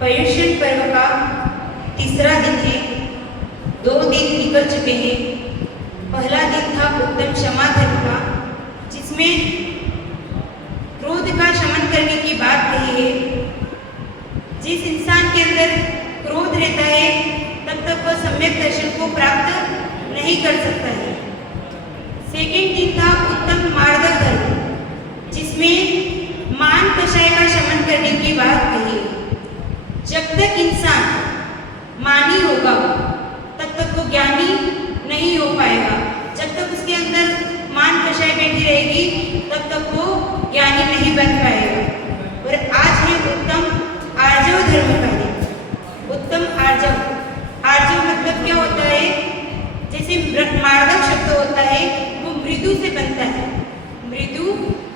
पर्युषण पर्व का तीसरा दिन है। 2 दिन निकल चुके हैं। पहला दिन था उत्तम क्षमा धर्म का, जिसमें क्रोध का शमन करने की बात कही है। जिस इंसान के अंदर क्रोध रहता है तब तक वह सम्यक दर्शन को प्राप्त नहीं कर सकता है। सेकेंड दिन था उत्तम मार्दव धर्म, जिसमें मान कषाय का शमन करने की बात कही है। जब तक इंसान मानी होगा तब तक वो ज्ञानी नहीं हो पाएगा। जब तक उसके अंदर मान कषाय बैठी रहेगी तब तक वो ज्ञानी नहीं बन पाएगा। और आज है उत्तम आर्जव धर्म का दिन। उत्तम आर्जव, आर्जव मतलब क्या होता है? जैसे मार्दव शब्द होता है वो मृदु से बनता है, मृदु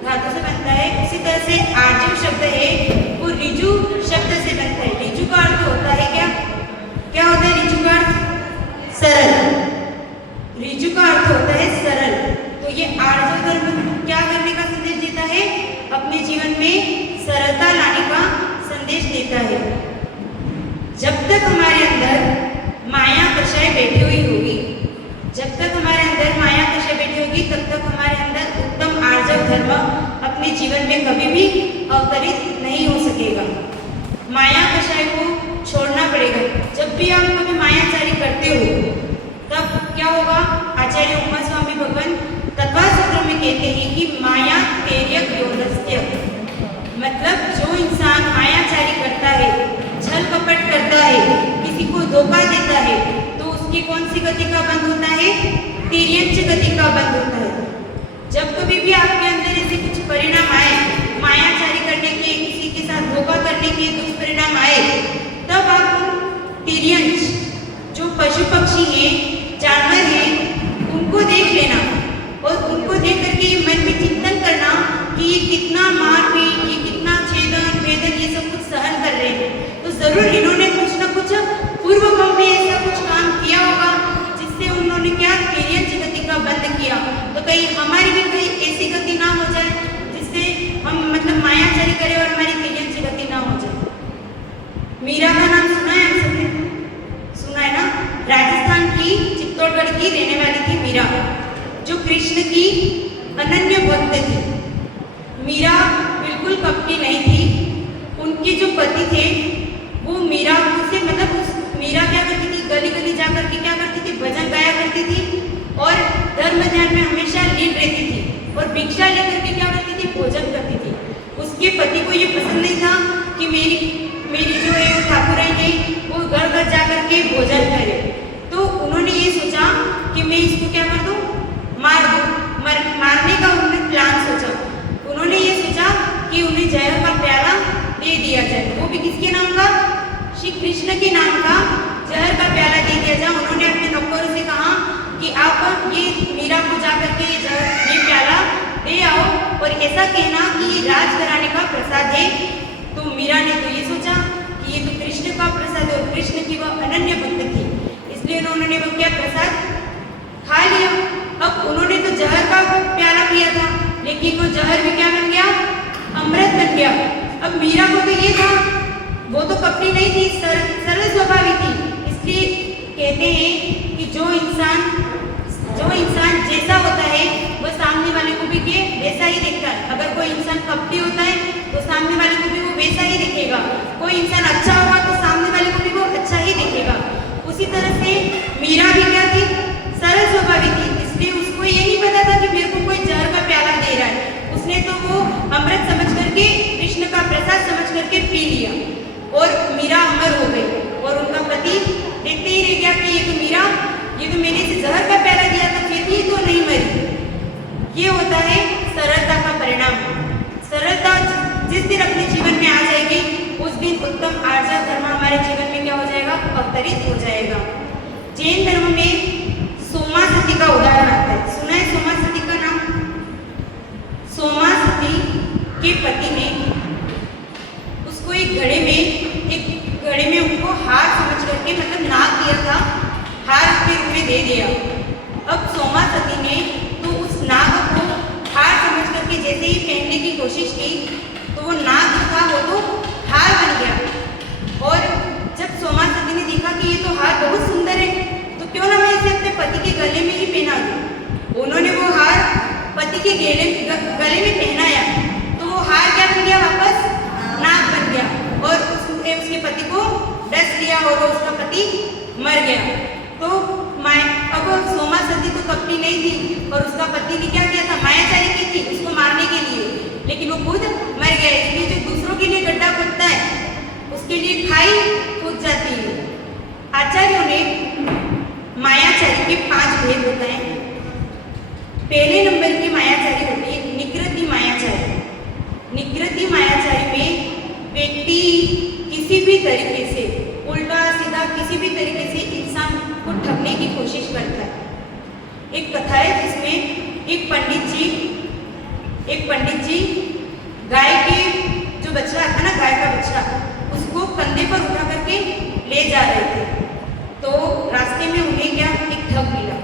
धातु से बनता है। उसी तरह से आर्जव शब्द है वो ऋजु शब्द से बनता है। ऋजु का अर्थ होता है क्या? क्या होता है ऋजु का अर्थ? सरल। ऋजु का अर्थ होता है सरल। तो ये आर्जव धर्म क्या करने का संदेश देता है? अपने जीवन में सरलता लाने का संदेश देता है। जब तक हमारे अंदर माया कषाय बैठी हुई होगी, जब तक हमारे अंदर माया कषाय बैठी होगी तब तक हमारे अंदर उत्तम आर्जव धर्म अपने जीवन में कभी भी अवतरित नहीं हो सकेगा। माया कषाय को छोड़ना पड़ेगा। जब भी आप कभी मायाचारी करते हो तब क्या होगा? आचार्य उमा स्वामी भगवान तत्वसूत्र में कहते हैं कि माया तेर्यक योनस्य, मतलब जो इंसान मायाचारी करता है, छल कपट करता है, किसी को धोखा देता है, तो उसकी कौन सी गति का बंद होता है? तिर्यंच गति का बंद होता है। जब कभी भी आपके अंदर ऐसे कुछ परिणाम आए, मायाचारी करने के, किसी के साथ धोखा करने के दुष्परिणाम आए, तब आप तिर्यंच जो पशु पक्षी हैं, जानवर हैं, उनको देख लेना और उनको देख करके ये मन में चिंतन करना कि ये कितना मारपीट, ये कितना छेदन वेदन ये सब कुछ सहन कर रहे हैं, तो जरूर इन्होंने कुछ न कुछ पूर्व में ऐसा कुछ काम किया होगा जिससे उन्होंने क्या तिर्यंच गति का बंद किया। तो कहीं हमारी भी कहीं ऐसी गति ना हो जाए जिससे हम मतलब मायाचारी करें और हमारी तिर्यंच गति ना हो जाए। मीरा का नाम सुना है आप सबने? सुना है ना? राजस्थान की चित्तौड़गढ़ की रहने वाली थी मीरा, जो कृष्ण की अनन्य भक्त थी। मीरा बिल्कुल कपटी नहीं थी। उनके जो पति थे वो मीरा से मतलब मीरा क्या करती थी? गली गली जा करके क्या करती थी? भजन गाया करती थी और धर्म ध्यान में हमेशा लीन रहती थी और भिक्षा लेकर के क्या करती थी? भोजन करती थी। उसके पति को ये पसंद नहीं था कि मेरी जो है ठाकुराई है वो घर घर जा करके भोजन करे। तो उन्होंने ये सोचा कि मैं इसको क्या कर दूँ? मार दूँ। मारने का उन्होंने प्लान सोचा। उन्होंने ये सोचा कि उन्हें जहर का प्याला दे दिया जाए, वो भी किसके नाम का? श्री कृष्ण के नाम का जहर का प्याला दे दिया जाए। उन्होंने अपने नौकरों से कहा कि आप ये मीरा को जा करके ये प्याला दे आओ और ऐसा कहना कि ये राजघराने का प्रसाद है। तो मीरा ने तो ये सोचा कि ये तो कृष्ण का प्रसाद है और कृष्ण की वह अनन्य भक्त थी, इसलिए उन्होंने वो क्या प्रसाद खा लिया। अब उन्होंने तो जहर का प्याला पिया था, लेकिन वो जहर भी क्या बन गया? अमृत बन गया। अब मीरा को तो ये था, वो तो कपटी नहीं थी, सरल स्वभावी थी। इसलिए कहते हैं कि जो इंसान जैसा होता है वो सामने वाले को भी के वैसा ही देखता है। अगर कोई इंसान कपटी होता है तो सामने वाले को भी वो वैसा ही दिखेगा। कोई इंसान अच्छा होगा तो सामने वाले को भी वो अच्छा ही दिखेगा। उसी तरह से मीरा भी क्या थी? सरल स्वभावी थी। इसलिए उसको ये नहीं पता था कि मेरे को कोई जहर का प्याला दे रहा है। उसने तो वो अमृत समझ करके, कृष्ण का प्रसाद समझ करके पी लिया और मीरा अमर हो गई। और उनका पति देखते ही रह गया कि ये तो मैंने इसे जहर का प्याला दिया था, फिर भी तो नहीं मरी। ये होता है सरलता का परिणाम। सरलता जिस दिन अपने जीवन में आ जाएगी उस दिन उत्तम आर्जव धर्म हमारे जीवन में क्या हो जाएगा? अवतरित हो जाएगा। जैन धर्म में सोमा सती का उदाहरण आता है। सुना है सोमा सती का नाम? सोमा सती के पति ने उसको एक घड़े में उनको हार समझ करके मतलब नाग दिया था, हार के रूप में दे दिया। अब सोमा सती ने तो उस नाग को हार समझ करके जैसे ही पहनने की कोशिश की तो वो नाग था वो तो हार बन गया और गले में पहनाया तो वो हार क्या बन गया, वापस नाग बन गया और उसने उसके पति को डस लिया और उसका पति मर गया। तो अब सोमा सती तो कपटी नहीं थी और उसका पति ने क्या किया था, मायाचारी की थी उसको मारने के लिए, लेकिन वो खुद मर गया। इसलिए जो दूसरों के लिए गड्ढा खोदता है उसके लिए खाई खोद जाती है। आचार्यों ने मायाचारी के 5 भेद बताए। पहले नंबर की मायाचारी होती है निकृति मायाचारी। निकृति मायाचारी में व्यक्ति किसी भी तरीके से उल्टा सीधा किसी भी तरीके से इंसान को ठगने की कोशिश करता है। एक कथा है जिसमें एक पंडित जी गाय के जो बछड़ा था ना, गाय का बछड़ा, उसको कंधे पर उठा करके ले जा रहे थे। तो रास्ते में उन्हें क्या, एक ठग मिला।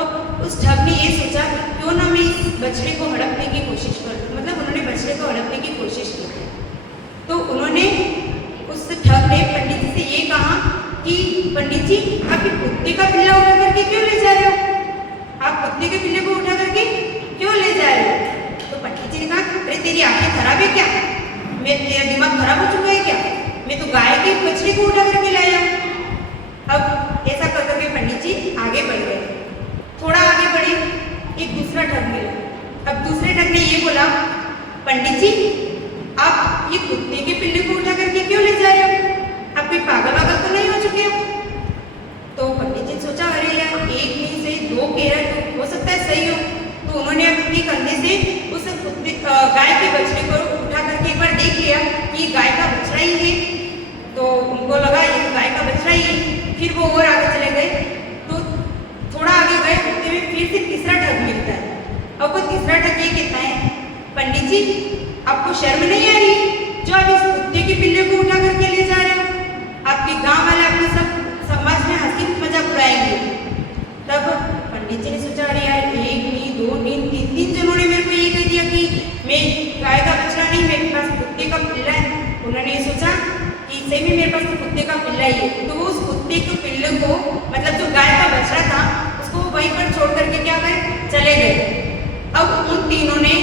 अब उस ठग ने ये सोचा कि क्यों ना मैं इस बछड़े को हड़पने की कोशिश करूं, मतलब उन्होंने बछड़े को हड़पने की कोशिश की। तो उन्होंने उस ठग ने पंडित जी से ये कहा कि पंडित जी आप कुत्ते का पिल्ला उठा करके क्यों ले जा रहे हो, आप कुत्ते के पिल्ले को उठा करके क्यों ले जा रहे हो। तो पंडित जी ने कहा अरे तेरी आंखें खराब है क्या, तेरा दिमाग खराब हो चुका है क्या, मैं तो गाय के बछड़े को उठा करके लाया। अब ऐसा कर करके पंडित जी आगे बढ़ गए। थोड़ा आगे बढ़े, एक दूसरा ठग मिला। अब दूसरे ठग ने ये बोला पंडित जी आप ये कुत्ते के पिल्ले को उठा करके क्यों ले जा रहे हो, आप कोई पागल वागल तो नहीं हो चुके हो। तो पंडित जी सोचा अरे यार एक नहीं से 2 कह रहा है तो हो सकता है सही हो। तो उन्होंने अपने कंधे से उस गाय के बछड़े को उठा करके एक बार देख लिया कि गाय का बछड़ा ही है। तो उनको लगा ये गाय का बछड़ा ही है। फिर वो और आगे चले गए। तो थोड़ा आगे गए होते हुए फिर से तीसरा ठग मिलता है। अब वो तीसरा ठग ये कहता है पंडित जी आपको शर्म नहीं आ रही जो आप इस कुत्ते के पिल्ले को उठा करके ले जा रहे हो, आपके गांव वाले आपके सब समाज में हंसी मजाक उड़ाएंगे। तब पंडित जी ने सोचा अरे यार 1 नहीं 2 नहीं 3 जनों ने मेरे को ये कह दिया कि मैं गाय का बछड़ा नहीं, मेरे पास कुत्ते का पिल्ला है। उन्होंने ये सोचा कि सही में मेरे पास तो कुत्ते का पिल्ला ही है। तो उस कुत्ते के पिल्ले को, मतलब जो गाय का बछड़ा था, उसको वहीं पर छोड़ करके क्या गए, चले गए। अब उन तीनों ने,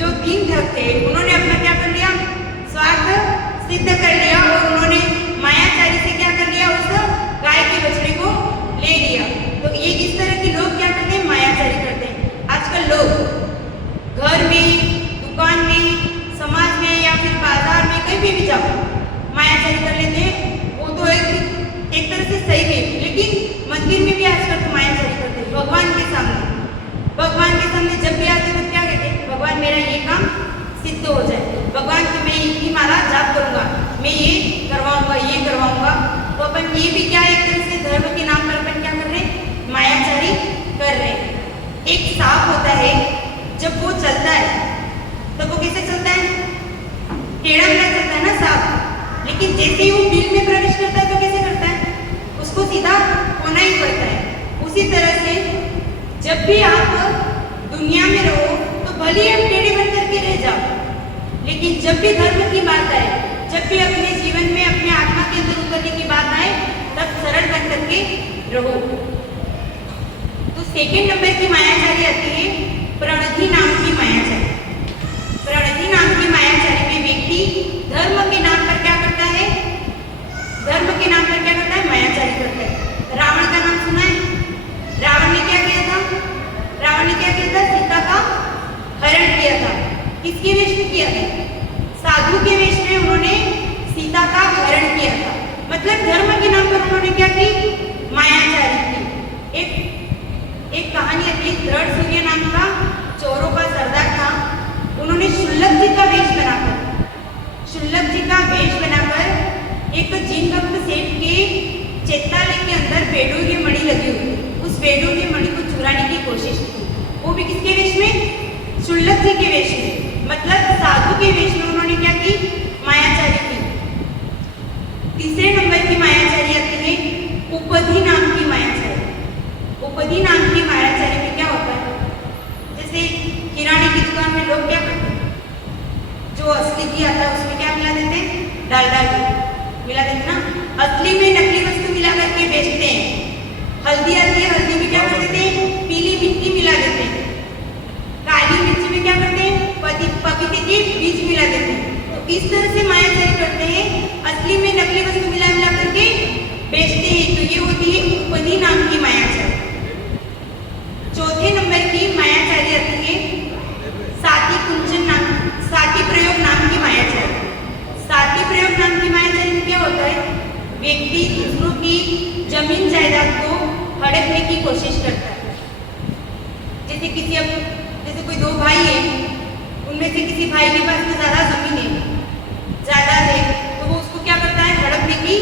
जो 3 ठग थे, उन्होंने अपना क्या कर लिया, स्वार्थ सिद्ध कर लिया और उन्होंने मायाचारी से क्या कर लिया, उस गाय के बछड़े को ले लिया। तो ये इस तरह के लोग क्या करते हैं, मायाचारी करते हैं। आजकल लोग घर में, दुकान में, समाज में या फिर बाजार में कहीं भी जाओ मायाचारी कर लेते हैं। वो तो एक तरह से सही है, लेकिन मंदिर में भी आजकल तो मायाचारी करते हैं। भगवान के सामने जब भी आते तो क्या कहते हैं, भगवान मेरा ये काम सिद्ध हो जाए, भगवान की मैं इतनी माला जाप करूंगा, मैं ये करवाऊंगा। तो अपन ये भी क्या एक तरह से धर्म के नाम पर अपन क्या कर रहे हैं, मायाचारी कर रहे हैं। एक सांप होता है, जब वो चलता है तो वो कैसे चलता है, टेढ़ा मेढ़ा चलता है ना सांप। लेकिन जैसे ही वो बिल में प्रवेश करता है तो कैसे करता है, उसको सीधा होना ही पड़ता है। उसी तरह से जब भी आप दुनिया में रहो तो भले आप टेढ़े बन करके रह जाओ, लेकिन जब भी धर्म की बात आए, जब भी अपने जीवन में अपने आत्मा के अंदर उतरने की बात आए, तब सरल बन करके रहो। तो सेकंड नंबर की मायाचारी आती है प्रणति नाम की मायाचारी। प्रणति नाम की मायाचारी में व्यक्ति धर्म के नाम पर क्या करता है, मायाचारी करता है। रावण का नाम सुना है, रावण ने क्या किया था, सीता का हरण किया था। किसके वेश में किया था, साधु के वेश में उन्होंने सीता का हरण किया था। मतलब धर्म के नाम पर उन्होंने क्या की, मायाचारी की। एक कहानी आती है, दृढ़ सूर्य नाम का चोरों का सरदार था। उन्होंने शुल्लक जी का वेश बनाकर एक जिन भक्त सेठ के चेताले के अंदर बेडूरी मणि लगी हुई, उस बेडूरी मणि को चुराने की कोशिश की। वो भी किसके वेश में, शुल्लक जी के वेश में, मतलब साधु के वेश में उन्होंने क्या की, मायाचारी की। तीसरे नंबर की मायाचारी आती है उपधि नाम की मायाचारी। उपधि नाम की मायाचारी में क्या होता है, जैसे किराने की दुकान में लोग क्या करते हैं, जो असली घी आता है उसमें क्या मिला देते हैं, डालडा घी मिला देते ना, असली में नकली वस्तु मिला करके बेचते हैं। हल्दी आती है, हल्दी में क्या कर देते हैं, पीली मिट्टी मिला देते हैं। काली मिर्च पपीते के बीज मिला देते हैं। तो इस तरह से मायाचारी करते हैं, असली में नकली वस्तु मिला करके बेचते हैं। तो ये होती है उपधि नाम की मायाचारी। चौथे नंबर की मायाचारी आती है साथी प्रयोग नाम की मायाचारी। साथी प्रयोग नाम की मायाचारी में क्या होता है, व्यक्ति दूसरों की जमीन जायदाद को हड़पने की कोशिश करता है। जैसे कोई दो भाई है, उनमें से किसी भाई के पास में ज्यादा जमीन है, जायदाद है, तो वो उसको क्या करता है, हड़पने की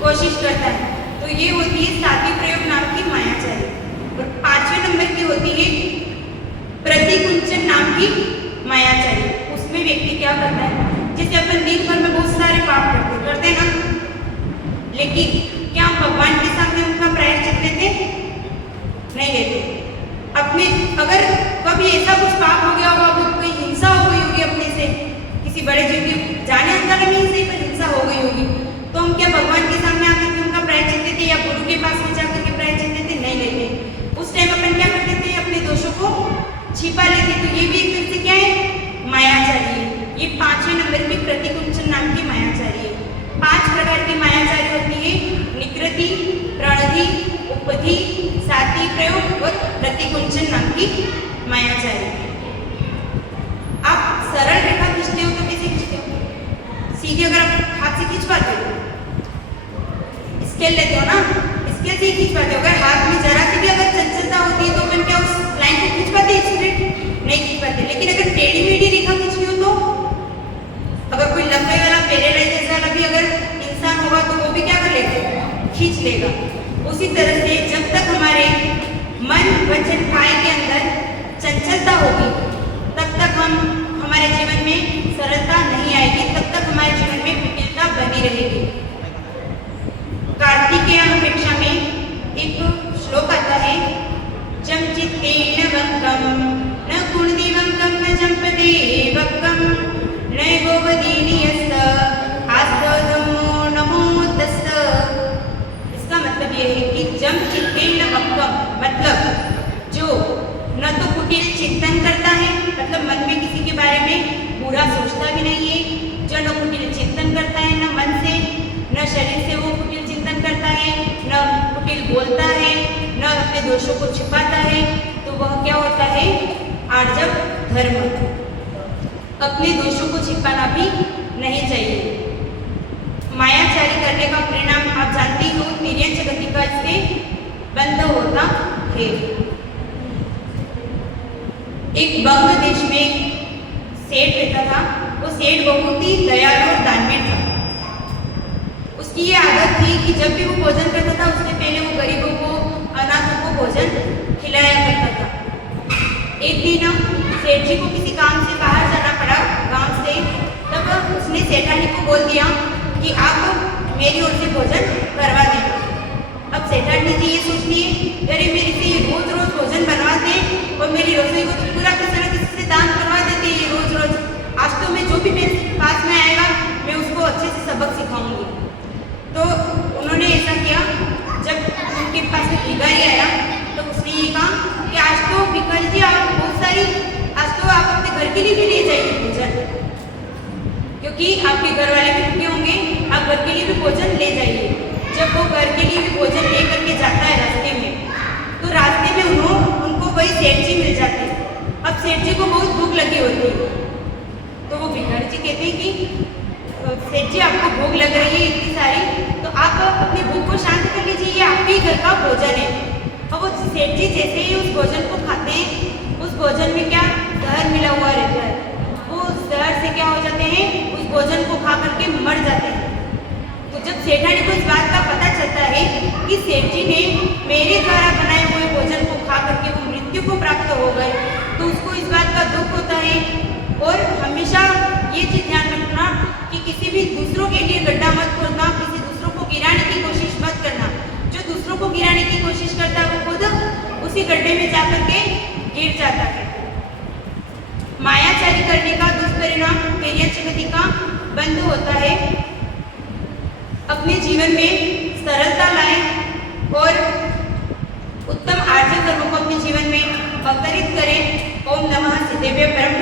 कोशिश करता है। तो ये होती है साथी प्रयोग नाम की मायाचारी। और पांचवें नंबर की होती है प्रतिकुंचन नाम की मायाचारी। उसमें व्यक्ति क्या करता है, जैसे अपन दिन भर में बहुत सारे पाप करते ना, लेकिन क्या हम भगवान के सामने उनका प्रायश्चित लेते? नहीं लेते। अपने अगर कभी ऐसा कुछ पाप हो गया होगा, कोई हिंसा हो गई होगी अपने से, किसी बड़े जीव की जाने अनजाने में ही सही पर हिंसा हो गई होगी, तो हम क्या भगवान के सामने आकर के उनका प्रायश्चित देते या गुरु के पास में जाकर के प्रायश्चित देते? नहीं लेते। उस टाइम अपन क्या करते थे, अपने दोषों को छिपा लेते। तो ये भी एक तरह से क्या है, मायाचारी है। ये पांचवें नंबर की प्रतिकुंचन नाम की मायाचारी है। 5 प्रकार की मायाचारी होती है, निकृति, प्रणधि, उपधि, साथी प्रयोग और प्रतिकुंचन नाम की मायाचारी। आप सरल रेखा खींचते हो तो कैसे खींचते हो? सीधे अगर आप हाथ से खींच पाते हो, स्केल लेते हो ना, स्केल से ही खींच पाते हो। अगर हाथ में जरा सी भी अगर चंचलता होती है तो अपन क्या उस लाइन को खींच पाते हैं? स्ट्रेट नहीं खींच पाते। लेकिन अगर टेढ़ी मेढ़ी रेखा खींचनी हो तो अगर कोई लंबे वाला पैरालाइज वाला भी अगर इंसान होगा तो वो भी क्या कर लेगा, खींच लेगा। उसी तरह से जब तक हमारे मन वचन काया के अंदर चंचलता होगी, तब तक हमारे जीवन में सरलता नहीं आएगी, तब तक हमारे जीवन में कुटिलता बनी रहेगी। कार्तिकेय अपेक्षा में एक श्लोक आता है, जम चित्तेन वक्कम न कुणदिवंकम न जंपदे वक्कम नैवो वदीनियस्त आस्तोदमो नमोतस्त। इसका मतलब यह है कि जम चित्तेन वक्कम मतलब जो न तो कुटिल चिंतन करता है, मतलब मन में किसी के बारे में बुरा सोचता भी नहीं है, जो न कुटिल चिंतन करता है, न मन से न शरीर से वो कुटिल चिंतन करता है, न कुटिल बोलता है, न अपने दोषों को छिपाता है, तो वह क्या होता है, आर्जव धर्म। अपने दोषों को छिपाना भी नहीं चाहिए। मायाचारी करने का परिणाम आप जानती हो, तिर्यंच गति का इससे बंध होता है। एक बंग देश में सेठ रहता था। वो सेठ बहुत ही दयालु और दानवीर था। उसकी ये आदत थी कि जब भी वो भोजन करता था, उससे पहले वो गरीबों को, अनाथों को भोजन खिलाया करता था। एक दिन सेठ जी को किसी काम से बाहर जाना पड़ा गांव से, तब उसने सेठानी को बोल दिया कि आप मेरी ओर से भोजन करवा देना। अब सेठानी जी ये सोच लिए, अरे मेरे से ये रोज रोज भोजन बनवाते और मेरी रसोई को तो पूरा किसी न किसी से दान करवा देते ये रोज रोज। आज तो मैं जो भी मेरे पास में आएगा मैं उसको अच्छे से सबक सिखाऊंगी। तो उन्होंने ऐसा किया, जब उनके पास में भिखारी आया तो उसने ये कहा कि आज तो भिखारी जी आप बहुत सारी, आज तो आप अपने घर के लिए भी ले जाइए भोजन, क्योंकि आपके घर वाले भी भूखे होंगे, आप घर के लिए भी भोजन ले जाइए। जब वो घर के लिए भी भोजन ले करके जाता है रास्ते में, तो रास्ते में उनको वही सेठ जी मिल जाते हैं। अब सेठ जी को बहुत भूख लगी होती है, तो वो भिखारी जी कहते हैं कि सेठ जी आपको भूख लग रही है इतनी सारी, तो आप अपनी भूख को शांत कर लीजिए, ये आपके ही घर का भोजन है। और वो सेठ जी जैसे ही उस भोजन को खाते हैं, उस भोजन में क्या जहर मिला हुआ रहता है, वो उस जहर से क्या हो जाते हैं, उस भोजन को खा करके मर जाते हैं। तो जब सेठानी को इस बात का पता चलता है कि सेठ जी ने मेरे द्वारा बनाए हुए भोजन को खा करके वो मृत्यु को प्राप्त हो गए, तो उसको इस बात का दुख होता है। और हमेशा ये चीज ध्यान रखना कि किसी भी दूसरों के लिए गड्ढा मत खोदना, किसी दूसरों को गिराने की कोशिश मत करना। जो दूसरों को गिराने की कोशिश करता है वो खुद उसी गड्ढे में जाकर के गिर जाता है। मायाचारी करने का दुष्परिणाम तिर्यंच गति का बंध होता है। अपने जीवन में सरलता लाएं और उत्तम आर्जव कर्मों को अपने जीवन में अवतरित करें। ओम नमः सिद्धेभ्यो परम